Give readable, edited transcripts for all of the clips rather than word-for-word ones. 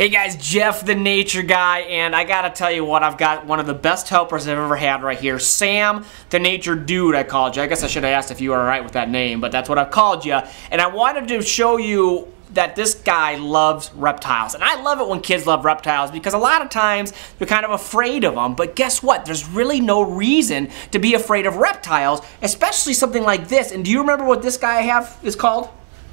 Hey guys, Jeff the Nature Guy, and I gotta tell you what, I've got one of the best helpers I've ever had right here. Sam the Nature Dude, I called you. I guess I should have asked if you were alright with that name, but that's what I've called you. And I wanted to show you that this guy loves reptiles. And I love it when kids love reptiles because a lot of times they're kind of afraid of them. But guess what? There's really no reason to be afraid of reptiles, especially something like this. And do you remember what this guy I have is called?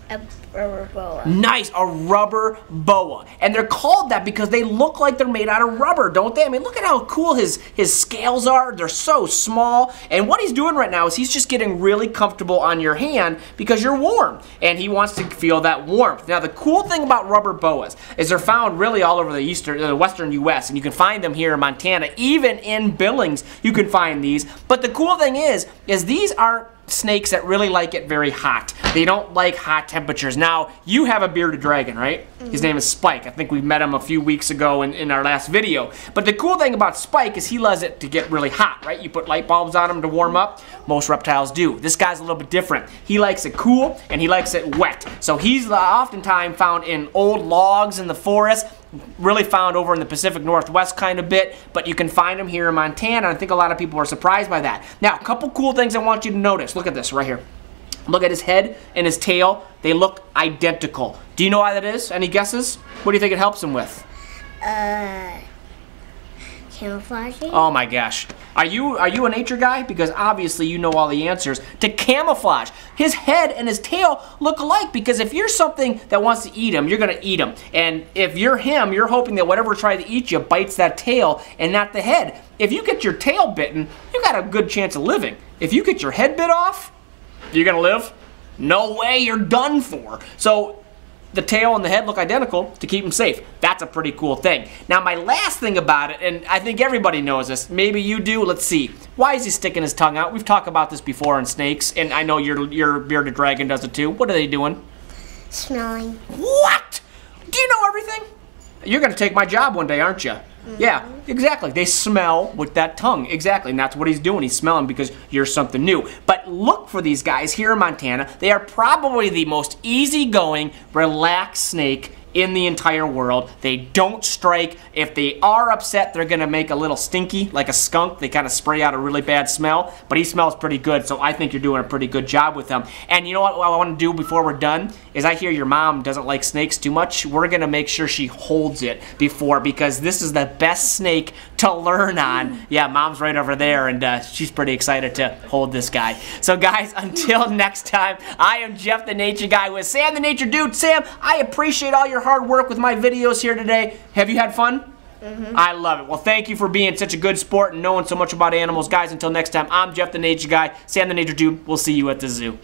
A rubber boa. Nice, a rubber boa. And they're called that because they look like they're made out of rubber, don't they? I mean, look at how cool his scales are. They're so small. And what he's doing right now is he's just getting really comfortable on your hand because you're warm. And he wants to feel that warmth. Now, the cool thing about rubber boas is they're found really all over the western U.S. And you can find them here in Montana. Even in Billings, you can find these. But the cool thing is these aren't snakes that really like it very hot. They don't like hot temperatures. Now, you have a bearded dragon, right? His name is Spike. I think we met him a few weeks ago in our last video. But the cool thing about Spike is he loves it to get really hot, right? You put light bulbs on him to warm up. Most reptiles do. This guy's a little bit different. He likes it cool and he likes it wet. So he's oftentimes found in old logs in the forest, really found over in the Pacific Northwest kind of bit, but you can find them here in Montana. I think a lot of people are surprised by that. Now, a couple cool things I want you to notice. Look at this right here. Look at his head and his tail. They look identical. Do you know why that is? Any guesses? What do you think it helps him with? Camouflaging? Oh my gosh. Are you a nature guy? Because obviously you know all the answers. To camouflage. His head and his tail look alike because if you're something that wants to eat him, you're going to eat him. And if you're him, you're hoping that whatever tries to eat you bites that tail and not the head. If you get your tail bitten, you got a good chance of living. If you get your head bit off, you're going to live? No way, you're done for. So the tail and the head look identical to keep him safe. That's a pretty cool thing. Now, my last thing about it, and I think everybody knows this, maybe you do, let's see. Why is he sticking his tongue out? We've talked about this before in snakes, and I know your bearded dragon does it too. What are they doing? Smelling. What? Do you know everything? You're going to take my job one day, aren't you? Yeah, exactly. They smell with that tongue. Exactly, and that's what he's doing. He's smelling because you're something new. But look for these guys here in Montana. They are probably the most easygoing, relaxed snake in the entire world. They don't strike. If they are upset, they're going to make a little stinky, like a skunk. They kind of spray out a really bad smell, but he smells pretty good, so I think you're doing a pretty good job with them. And you know what I want to do before we're done is I hear your mom doesn't like snakes too much. We're going to make sure she holds it because this is the best snake to learn on. Yeah, mom's right over there, and she's pretty excited to hold this guy. So guys, until next time, I am Jeff the Nature Guy with Sam the Nature Dude. Sam, I appreciate all your hard work with my videos here today. Have you had fun? I love it. Well, thank you for being such a good sport and knowing so much about animals. Guys, until next time, I'm Jeff the Nature Guy, Sam the Nature Dude. We'll see you at the zoo.